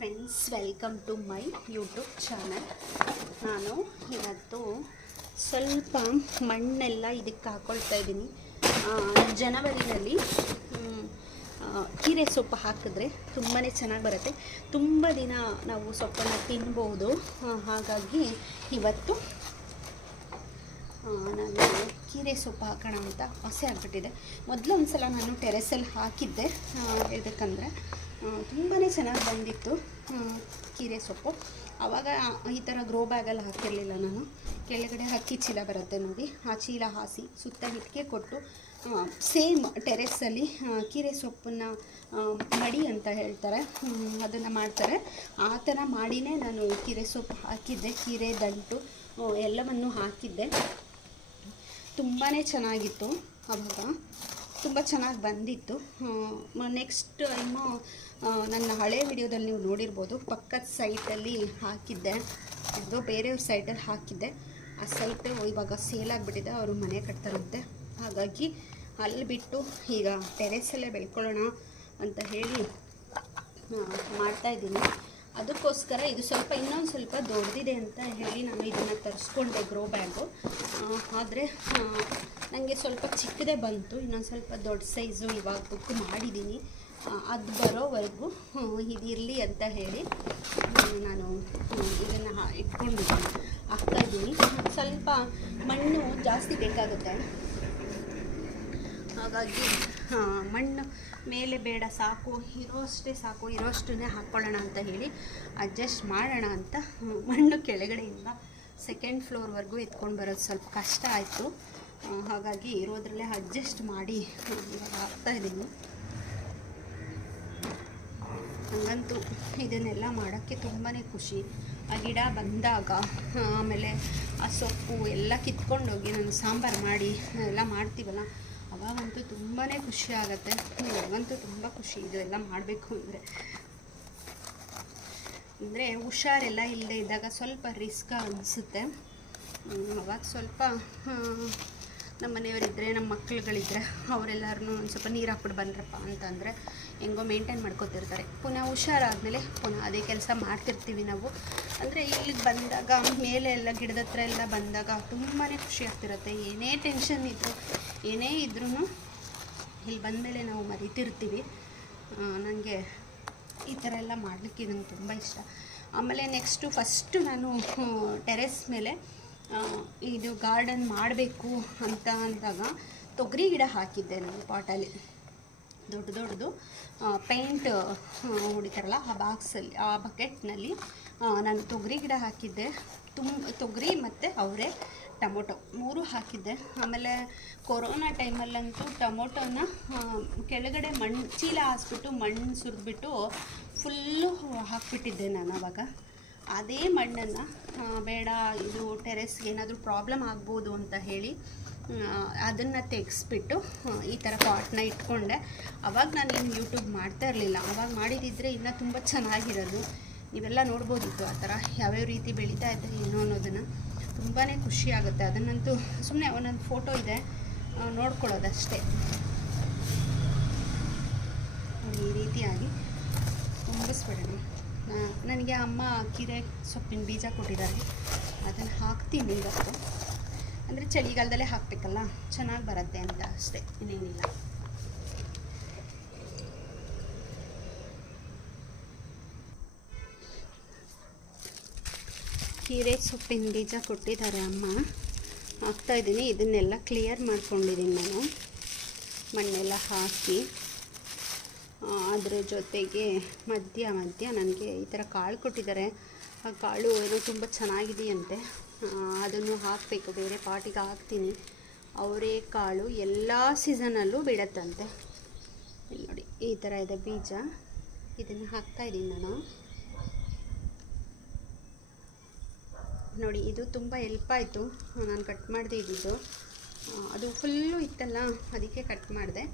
Friends, welcome to my YouTube channel. ನಾನು ಇವತ್ತು ಸ್ವಲ್ಪ ಮಣ್ಣೆಲ್ಲ ಇದಕ್ಕೆ ಹಾಕ್ಕೊಳ್ತಾ ಇದ್ದೀನಿ. ಜನವರಿನಲ್ಲಿ ಕೀರೆ ಸೊಪ್ಪು ಹಾಕಿದ್ರೆ ತುಂಬಾ ಚೆನ್ನಾಗಿ ಬರುತ್ತೆ. ತುಂಬ ದಿನ ನಾವು ಸೊಪ್ಪನ್ನು ತಿನ್ಬೋದು. ಹಾಗಾಗಿ ಇವತ್ತು ನಾನು ಕೀರೆ ಸೊಪ್ಪು ಹಾಕೋಣ ಅಂತ ಆಸೆ ಆಗಿಬಿಟ್ಟಿದೆ. ಮೊದಲು ಒಂದು ಸಲ ನಾನು ಟೆರೆಸಲ್ಲಿ ಹಾಕಿದ್ದೆ. ಹೇಳ್ಬೇಕಂದ್ರೆ ತುಂಬಾ ಚೆನ್ನಾಗಿ ಬಂದಿತ್ತು ಕೀರೆ ಸೊಪ್ಪು. ಆವಾಗ ಈ ಥರ ಗ್ರೋ ಬ್ಯಾಗಲ್ಲಿ ಹಾಕಿರಲಿಲ್ಲ ನಾನು. ಕೆಳಗಡೆ ಅಕ್ಕಿ ಚೀಲ ಬರುತ್ತೆ ನೋಡಿ, ಆ ಚೀಲ ಹಾಸಿ ಸುತ್ತ ಇಟ್ಟಿಗೆ ಕೊಟ್ಟು ಸೇಮ್ ಟೆರೆಸಲ್ಲಿ ಕೀರೆ ಸೊಪ್ಪನ್ನು ಮಡಿ ಅಂತ ಹೇಳ್ತಾರೆ, ಅದನ್ನು ಮಾಡ್ತಾರೆ. ಆ ಥರ ಮಾಡಿನೇ ನಾನು ಕೀರೆ ಸೊಪ್ಪು ಹಾಕಿದ್ದೆ. ಕೀರೆ ದಂಟು ಎಲ್ಲವನ್ನು ಹಾಕಿದ್ದೆ. ತುಂಬಾ ಚೆನ್ನಾಗಿತ್ತು. ಆವಾಗ ತುಂಬ ಚೆನ್ನಾಗಿ ಬಂದಿತ್ತು. ನೆಕ್ಸ್ಟ್ ಟೈಮು ನನ್ನ ಹಳೆ ವಿಡಿಯೋದಲ್ಲಿ ನೀವು ನೋಡಿರ್ಬೋದು, ಪಕ್ಕದ ಸೈಟಲ್ಲಿ ಹಾಕಿದ್ದೆ. ಯಾವುದೋ ಬೇರೆಯವ್ರ ಸೈಟಲ್ಲಿ ಹಾಕಿದ್ದೆ. ಆ ಸೈಟು ಇವಾಗ ಸೇಲ್ ಆಗಿಬಿಟ್ಟಿದೆ, ಅವರು ಮನೆ ಕಟ್ತಾರಂತೆ. ಹಾಗಾಗಿ ಅಲ್ಲಿ ಬಿಟ್ಟು ಈಗ ಟೆರೆಸಲ್ಲೇ ಬೆಳ್ಕೊಳ್ಳೋಣ ಅಂತ ಹೇಳಿ ಮಾಡ್ತಾಯಿದ್ದೀನಿ. ಅದಕ್ಕೋಸ್ಕರ ಇದು ಸ್ವಲ್ಪ ಇನ್ನೊಂದು ಸ್ವಲ್ಪ ದೊಡ್ಡದಿದೆ ಅಂತ ಹೇಳಿ ನಾನು ಇದನ್ನು ತರಿಸ್ಕೊಂಡೆ ಗ್ರೋ ಬ್ಯಾಗು. ಆದರೆ ನನಗೆ ಸ್ವಲ್ಪ ಚಿಕ್ಕದೇ ಬಂತು. ಇನ್ನೊಂದು ಸ್ವಲ್ಪ ದೊಡ್ಡ ಸೈಜು ಇವಾಗ ಬುಕ್ ಮಾಡಿದ್ದೀನಿ. ಅದು ಬರೋವರೆಗೂ ಇದಿರಲಿ ಅಂತ ಹೇಳಿ ನಾನು ಇದನ್ನು ಇಟ್ಕೊಂಡಿದ್ದೀನಿ, ಹಾಕ್ತಾಯಿದ್ದೀನಿ. ಸ್ವಲ್ಪ ಮಣ್ಣು ಜಾಸ್ತಿ ಬೇಕಾಗುತ್ತೆ. ಹಾಗಾಗಿ ಮಣ್ಣು ಮೇಲೆ ಬೇಡ, ಸಾಕು, ಇರೋಷ್ಟೇ ಸಾಕು, ಇರೋಷ್ಟನ್ನೇ ಹಾಕ್ಕೊಳ್ಳೋಣ ಅಂತ ಹೇಳಿ ಅಡ್ಜಸ್ಟ್ ಮಾಡೋಣ ಅಂತ ಮಣ್ಣು ಕೆಳಗಡೆಯಿಂದ ಸೆಕೆಂಡ್ ಫ್ಲೋರ್ವರೆಗೂ ಎತ್ಕೊಂಡು ಬರೋದು ಸ್ವಲ್ಪ ಕಷ್ಟ ಆಯಿತು. ಹಾಗಾಗಿ ಇರೋದ್ರಲ್ಲೇ ಅಡ್ಜಸ್ಟ್ ಮಾಡಿ ಇವಾಗ ಹಾಕ್ತಾಯಿದ್ದೀನಿ. ಹಂಗಂತೂ ಇದನ್ನೆಲ್ಲ ಮಾಡೋಕ್ಕೆ ತುಂಬಾ ಖುಷಿ. ಆ ಗಿಡ ಬಂದಾಗ ಆಮೇಲೆ ಆ ಸೊಪ್ಪು ಎಲ್ಲ ಕಿತ್ಕೊಂಡೋಗಿ ನಾನು ಸಾಂಬಾರು ಮಾಡಿ ಎಲ್ಲ ಮಾಡ್ತೀವಲ್ಲ, ಅವಾಗಂತೂ ತುಂಬಾ ಖುಷಿ ಆಗುತ್ತೆ. ನನಗಂತೂ ತುಂಬ ಖುಷಿ ಇದೆಲ್ಲ ಮಾಡಬೇಕು ಅಂದರೆ ಹುಷಾರೆಲ್ಲ ಇಲ್ಲದೆ ಇದ್ದಾಗ ಸ್ವಲ್ಪ ರಿಸ್ಕ್ ಅನಿಸುತ್ತೆ. ಅವಾಗ ಸ್ವಲ್ಪ ನಮ್ಮ ಮನೆಯವರಿದ್ದರೆ, ನಮ್ಮ ಮಕ್ಕಳುಗಳಿದ್ದರೆ ಅವರೆಲ್ಲರೂ ಒಂದು ಸ್ವಲ್ಪ ನೀರು ಹಾಕ್ಬಿಟ್ಟು ಬಂದ್ರಪ್ಪ ಅಂತಂದರೆ ಹೆಂಗೋ ಮೇಂಟೈನ್ ಮಾಡ್ಕೊತಿರ್ತಾರೆ. ಪುನಃ ಹುಷಾರಾದಮೇಲೆ ಪುನಃ ಅದೇ ಕೆಲಸ ಮಾಡ್ತಿರ್ತೀವಿ ನಾವು. ಅಂದರೆ ಇಲ್ಲಿಗೆ ಬಂದಾಗ ಮೇಲೆ ಎಲ್ಲ ಗಿಡದ ಹತ್ರ ಎಲ್ಲ ಬಂದಾಗ ತುಂಬಾ ಖುಷಿ ಆಗ್ತಿರುತ್ತೆ. ಏನೇ ಟೆನ್ಷನ್ ಇದ್ದರೂ ಏನೇ ಇದ್ರೂ ಇಲ್ಲಿ ಬಂದಮೇಲೆ ನಾವು ಮರಿತಿರ್ತೀವಿ. ನನಗೆ ಈ ಥರ ಎಲ್ಲ ಮಾಡಲಿಕ್ಕೆ ನಂಗೆ ತುಂಬ ಇಷ್ಟ. ಆಮೇಲೆ ಫಸ್ಟು ನಾನು ಟೆರೆಸ್ ಮೇಲೆ ಇದು ಗಾರ್ಡನ್ ಮಾಡಬೇಕು ಅಂತ ಅಂದಾಗ ತೊಗರಿ ಗಿಡ ಹಾಕಿದ್ದೆ ನಾನು ಪಾಟಲ್ಲಿ. ದೊಡ್ಡದು ಪೇಂಟ್ ಹೊಡಿತಾರಲ್ಲ ಆ ಬಾಕ್ಸಲ್ಲಿ, ಆ ಬಕೆಟ್ನಲ್ಲಿ ನಾನು ತೊಗರಿ ಗಿಡ ಹಾಕಿದ್ದೆ. ತೊಗರಿ ಮತ್ತು ಅವರೆ, ಟೊಮೊಟೊ 3 ಹಾಕಿದ್ದೆ. ಆಮೇಲೆ ಕೊರೋನಾ ಟೈಮಲ್ಲಂತೂ ಟೊಮೊಟೊನ ಕೆಳಗಡೆ ಮಣ್ಣು ಚೀಲ ಹಾಸ್ಬಿಟ್ಟು ಮಣ್ಣು ಸುರಿದ್ಬಿಟ್ಟು ಫುಲ್ಲು ಹಾಕ್ಬಿಟ್ಟಿದ್ದೆ ನಾನು. ಆವಾಗ ಅದೇ ಮಣ್ಣನ್ನು ಬೇಡ, ಇದು ಟೆರೆಸ್ಗೆ ಏನಾದರೂ ಪ್ರಾಬ್ಲಮ್ ಆಗ್ಬೋದು ಅಂತ ಹೇಳಿ ಅದನ್ನು ತೆಗೆಸ್ಬಿಟ್ಟು ಈ ಥರ ಪಾಟ್ನ ಇಟ್ಕೊಂಡೆ. ಆವಾಗ ನಾನೇನು ಯೂಟ್ಯೂಬ್ ಮಾಡ್ತಾ ಇರಲಿಲ್ಲ. ಆವಾಗ ಮಾಡಿದಿದ್ರೆ ಇನ್ನೂ ತುಂಬ ಚೆನ್ನಾಗಿರೋದು. ನೀವೆಲ್ಲ ನೋಡ್ಬೋದಿತ್ತು ಆ ಥರ ಯಾವ್ಯಾವ ರೀತಿ ಬೆಳೀತಾ ಇದ್ದೆ ಏನೋ ಅನ್ನೋದನ್ನು. ತುಂಬಾ ಖುಷಿ ಆಗುತ್ತೆ. ಅದನ್ನಂತೂ ಸುಮ್ಮನೆ ಒಂದೊಂದು ಫೋಟೋ ಇದೆ, ನೋಡ್ಕೊಳ್ಳೋದಷ್ಟೇ. ಈ ರೀತಿಯಾಗಿ ತುಂಬಿಸ್ಬಿಡೋಣ. ನನಗೆ ಅಮ್ಮ ಕೀರೆ ಸೊಪ್ಪಿನ ಬೀಜ ಕೊಟ್ಟಿದ್ದಾರೆ, ಅದನ್ನು ಹಾಕ್ತೀನಿ ಇವತ್ತು. ಅಂದರೆ ಚಳಿಗಾಲದಲ್ಲೇ ಹಾಕಬೇಕಲ್ಲ, ಚೆನ್ನಾಗಿ ಬರುತ್ತೆ ಅಂತ ಅಷ್ಟೇ, ಇನ್ನೇನಿಲ್ಲ. ಕೀರೆ ಸೊಪ್ಪಿನ ಬೀಜ ಕೊಟ್ಟಿದ್ದಾರೆ ಅಮ್ಮ, ಹಾಕ್ತಾಯಿದ್ದೀನಿ. ಇದನ್ನೆಲ್ಲ ಕ್ಲಿಯರ್ ಮಾಡ್ಕೊಂಡಿದ್ದೀನಿ ನಾನು, ಮಣ್ಣೆಲ್ಲ ಹಾಕಿ. ಅದರ ಜೊತೆಗೆ ಮಧ್ಯ ನನಗೆ ಈ ಥರ ಕಾಳು ಕೊಟ್ಟಿದ್ದಾರೆ. ಆ ಕಾಳು ಏನೋ ತುಂಬ ಚೆನ್ನಾಗಿದೆಯಂತೆ, ಅದನ್ನು ಹಾಕಬೇಕು. ಬೇರೆ ಪಾಟಿಗೆ ಹಾಕ್ತೀನಿ. ಅವರೇ ಕಾಳು ಎಲ್ಲ ಸೀಸನಲ್ಲೂ ಬಿಡತ್ತಂತೆ. ಇಲ್ಲಿ ನೋಡಿ, ಈ ಥರ ಇದೆ ಬೀಜ. ಇದನ್ನು ಹಾಕ್ತಾಯಿದ್ದೀನಿ ನಾನು. ನೋಡಿ, ಇದು ತುಂಬ ಹೆಲ್ಪ್ ಆಯಿತು. ನಾನು ಕಟ್ ಮಾಡಿದೆ ಇದ್ದಿದ್ದು, ಅದು ಫುಲ್ಲು ಇತ್ತಲ್ಲ, ಅದಕ್ಕೆ ಕಟ್ ಮಾಡಿದೆ.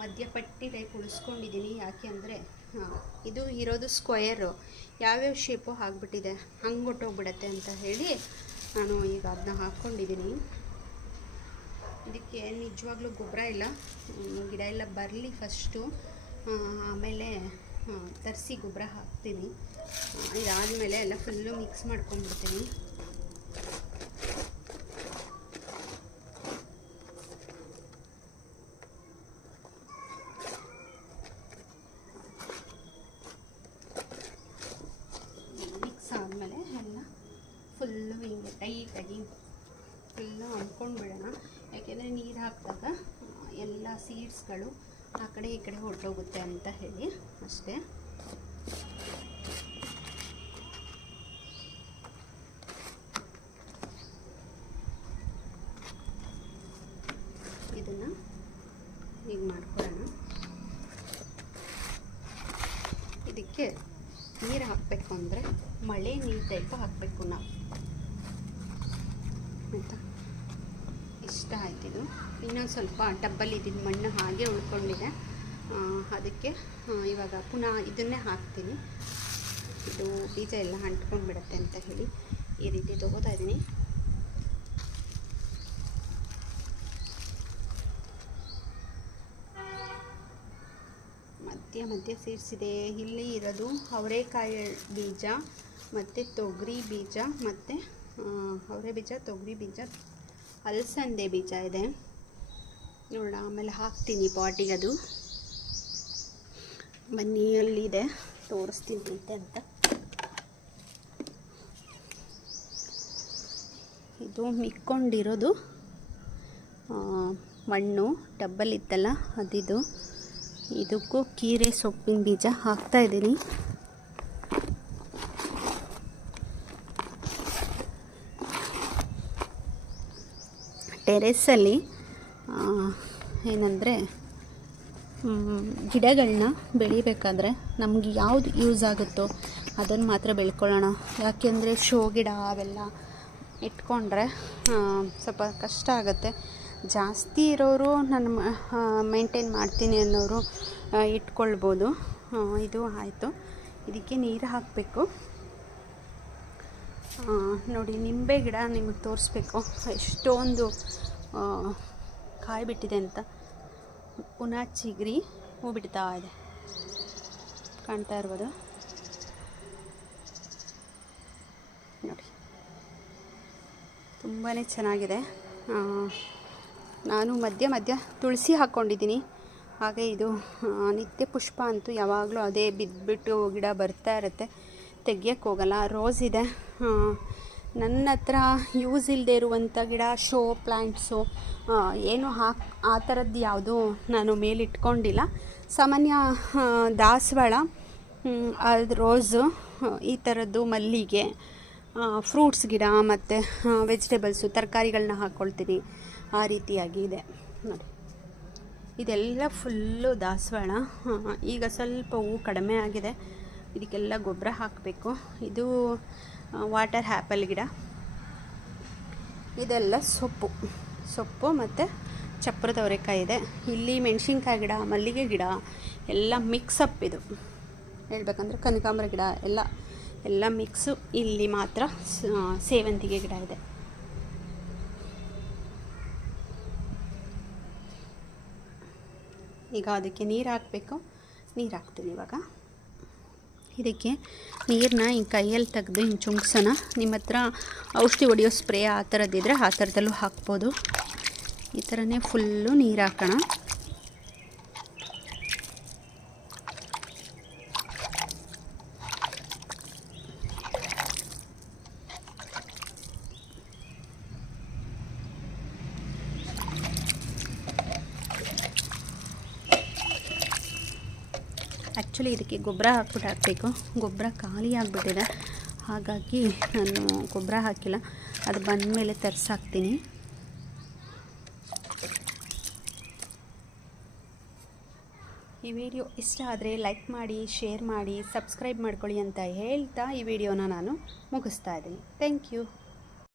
ಮಧ್ಯಪಟ್ಟಿ ಟೈಪ್ ಉಳಿಸ್ಕೊಂಡಿದ್ದೀನಿ. ಯಾಕೆ ಅಂದರೆ ಇದು ಇರೋದು ಸ್ಕ್ವಯರು, ಯಾವ್ಯಾವ ಶೇಪು ಆಗಿಬಿಟ್ಟಿದೆ, ಹಂಗೆ ಹೊಟ್ಟೋಗ್ಬಿಡತ್ತೆ ಅಂತ ಹೇಳಿ ನಾನು ಈಗ ಅದನ್ನ ಹಾಕ್ಕೊಂಡಿದ್ದೀನಿ. ಇದಕ್ಕೆ ನಿಜವಾಗ್ಲೂ ಗೊಬ್ಬರ ಇಲ್ಲ, ಗಿಡ ಎಲ್ಲ ಬರಲಿ ಫಸ್ಟು, ಆಮೇಲೆ ತರಿಸಿ ಗೊಬ್ಬರ ಹಾಕ್ತೀನಿ. ಇದಾದಮೇಲೆ ಎಲ್ಲ ಫುಲ್ಲು ಮಿಕ್ಸ್ ಮಾಡ್ಕೊಂಡ್ಬಿಡ್ತೀನಿ. ಮಿಕ್ಸ್ ಆದಮೇಲೆ ಎಲ್ಲ ಫುಲ್ಲು ಹಿಂಗೆ ಟೈಟಾಗಿ ಫುಲ್ಲು ಅಂದ್ಕೊಂಡು ಬಿಡೋಣ. ಯಾಕೆಂದರೆ ನೀರು ಹಾಕಿದಾಗ ಎಲ್ಲ ಸೀಡ್ಸ್ಗಳು ಆ ಕಡೆ ಈ ಕಡೆ ಹೊರಟೋಗುತ್ತೆ ಅಂತ ಹೇಳಿ ಅಷ್ಟೇ. ಇದನ್ನು ಹೀಗೆ ಮಾಡ್ಕೊಳ್ಳೋಣ. ಇದಕ್ಕೆ ನೀರು ಹಾಕಬೇಕು ಅಂದರೆ ಮಳೆ ನೀರು ಟೈಪ್ ಹಾಕಬೇಕು ನಾವು, ಆಯಿತಾ? ಇಷ್ಟ ಆಯ್ತಿದು. ಇನ್ನೊಂದು ಸ್ವಲ್ಪ ಡಬ್ಬಲ್ ಇದ್ದಿದ್ದು ಮಣ್ಣು ಹಾಗೆ ಉಳ್ಕೊಂಡಿದೆ, ಅದಕ್ಕೆ ಇವಾಗ ಪುನಃ ಇದನ್ನೇ ಹಾಕ್ತೀನಿ. ಇದು ಬೀಜ ಎಲ್ಲ ಅಂಟ್ಕೊಂಡು ಬಿಡುತ್ತೆ ಅಂತ ಹೇಳಿ ಈ ರೀತಿ ತಗೋತಾ ಇದ್ದೀನಿ. ಮಧ್ಯ ಸೇರಿಸಿದೆ. ಇಲ್ಲಿ ಇರೋದು ಅವರೆಕಾಯಿ ಬೀಜ ಮತ್ತು ತೊಗರಿ ಬೀಜ ಮತ್ತು ಅವರೆ ಬೀಜ, ತೊಗರಿ ಬೀಜ, ಅಲಸಂದೆ ಬೀಜ ಇದೆ ನೋಡೋಣ. ಆಮೇಲೆ ಹಾಕ್ತೀನಿ ಪಾಟಿಗೆ. ಅದು ಬನ್ನಿ, ಅಲ್ಲಿದೆ ತೋರಿಸ್ತೀನಿ ಅಂತ. ಇದು ಮಿಕ್ಕೊಂಡಿರೋದು ಮಣ್ಣು ಡಬ್ಬಲ್ ಇತ್ತಲ್ಲ ಅದಿದು. ಇದಕ್ಕೂ ಕೀರೆ ಸೊಪ್ಪಿನ ಬೀಜ ಹಾಕ್ತಾಯಿದ್ದೀನಿ. ಟೆರೆಸಲ್ಲಿ ಏನಂದರೆ ಗಿಡಗಳನ್ನ ಬೆಳಿಬೇಕಾದ್ರೆ ನಮಗೆ ಯಾವುದು ಯೂಸ್ ಆಗುತ್ತೋ ಅದನ್ನು ಮಾತ್ರ ಬೆಳ್ಕೊಳ್ಳೋಣ. ಯಾಕೆಂದರೆ ಶೋ ಗಿಡ ಅವೆಲ್ಲ ಇಟ್ಕೊಂಡ್ರೆ ಸ್ವಲ್ಪ ಕಷ್ಟ ಆಗುತ್ತೆ. ಜಾಸ್ತಿ ಇರೋರು ನಾನು ಮೇಂಟೈನ್ ಮಾಡ್ತೀನಿ ಅನ್ನೋರು ಇಟ್ಕೊಳ್ಬೋದು. ಇದು ಆಯಿತು. ಇದಕ್ಕೆ ನೀರು ಹಾಕಬೇಕು. ನೋಡಿ, ನಿಂಬೆ ಗಿಡ ನಿಮಗೆ ತೋರಿಸ್ಬೇಕು ಎಷ್ಟೊಂದು ಕಾಯಿ ಬಿಟ್ಟಿದೆ ಅಂತ. ಪುನಃ ಚಿಗುರಿ ಹೂ ಬಿಡ್ತಾ ಇದೆ, ಕಾಣ್ತಾ ಇರ್ಬೋದು ನೋಡಿ, ತುಂಬಾ ಚೆನ್ನಾಗಿದೆ. ನಾನು ಮಧ್ಯ ತುಳಸಿ ಹಾಕ್ಕೊಂಡಿದ್ದೀನಿ. ಹಾಗೆ ಇದು ನಿತ್ಯ ಪುಷ್ಪ ಅಂತೂ ಯಾವಾಗಲೂ ಅದೇ ಬಿದ್ದುಬಿಟ್ಟು ಗಿಡ ಬರ್ತಾ ಇರುತ್ತೆ, ತೆಗಿಯೋಕ್ಕೆ ಹೋಗಲ್ಲ. ರೋಸ್ ಇದೆ. ನನ್ನ ಹತ್ರ ಯೂಸ್ ಇಲ್ಲದೆ ಇರುವಂಥ ಗಿಡ, ಶೋ ಪ್ಲ್ಯಾಂಟ್ಸು ಏನು ಆ ಥರದ್ದು ಯಾವುದೂ ನಾನು ಮೇಲಿಟ್ಕೊಂಡಿಲ್ಲ. ಸಾಮಾನ್ಯ ದಾಸವಾಳ, ಅದು ರೋಸು, ಈ ಥರದ್ದು ಮಲ್ಲಿಗೆ, ಫ್ರೂಟ್ಸ್ ಗಿಡ ಮತ್ತು ವೆಜಿಟೇಬಲ್ಸು, ತರಕಾರಿಗಳನ್ನ ಹಾಕ್ಕೊಳ್ತೀನಿ. ಆ ರೀತಿಯಾಗಿ ಇದೆ ನೋಡಿ. ಇದೆಲ್ಲ ಫುಲ್ಲು ದಾಸವಾಳ. ಈಗ ಸ್ವಲ್ಪ ಹೂವು ಕಡಿಮೆ ಆಗಿದೆ. ಇದಕ್ಕೆಲ್ಲ ಗೊಬ್ಬರ ಹಾಕಬೇಕು. ಇದು ವಾಟರ್ ಆ್ಯಪಲ್ ಗಿಡ. ಇದೆಲ್ಲ ಸೊಪ್ಪು ಮತ್ತು ಚಪ್ರದ ಅವರೆಕಾಯಿ ಇದೆ. ಇಲ್ಲಿ ಮೆಣಸಿನ್ಕಾಯಿ ಗಿಡ, ಮಲ್ಲಿಗೆ ಗಿಡ ಎಲ್ಲ ಮಿಕ್ಸಪ್. ಇದು ಹೇಳ್ಬೇಕಂದ್ರೆ ಕನಕಾಂಬರ ಗಿಡ ಎಲ್ಲ ಮಿಕ್ಸು. ಇಲ್ಲಿ ಮಾತ್ರ ಸೇವಂತಿಗೆ ಗಿಡ ಇದೆ. ಈಗ ಅದಕ್ಕೆ ನೀರು ಹಾಕಬೇಕು. ನೀರು ಹಾಕ್ತೀನಿ ಇವಾಗ. ಇದಕ್ಕೆ ನೀರನ್ನ ಹಿಂಗೆ ಕೈಯಲ್ಲಿ ತೆಗೆದು ಹಿಂಗೆ ಚುಮ್ಕ್ಸೋಣ. ನಿಮ್ಮ ಹತ್ರ ಔಷಧಿ ಹೊಡೆಯೋ ಸ್ಪ್ರೇ ಆ ಥರದ್ದಿದ್ರೆ ಆ ಥರದಲ್ಲೂ ಹಾಕ್ಬೋದು. ಈ ಥರನೇ ಫುಲ್ಲು ನೀರು ಹಾಕೋಣ. ಆ್ಯಕ್ಚುಲಿ ಇದಕ್ಕೆ ಗೊಬ್ಬರ ಹಾಕಬೇಕು. ಗೊಬ್ಬರ ಖಾಲಿ ಆಗಿಬಿಟ್ಟಿದೆ, ಹಾಗಾಗಿ ನಾನು ಗೊಬ್ಬರ ಹಾಕಿಲ್ಲ. ಅದು ಬಂದ ಮೇಲೆ ತರಿಸಾಕ್ತೀನಿ. ಈ ವಿಡಿಯೋ ಇಷ್ಟ ಆದರೆ ಲೈಕ್ ಮಾಡಿ, ಶೇರ್ ಮಾಡಿ, ಸಬ್ಸ್ಕ್ರೈಬ್ ಮಾಡ್ಕೊಳ್ಳಿ ಅಂತ ಹೇಳ್ತಾ ಈ ವಿಡಿಯೋನ ನಾನು ಮುಗಿಸ್ತಾ ಇದ್ದೀನಿ. Thank you.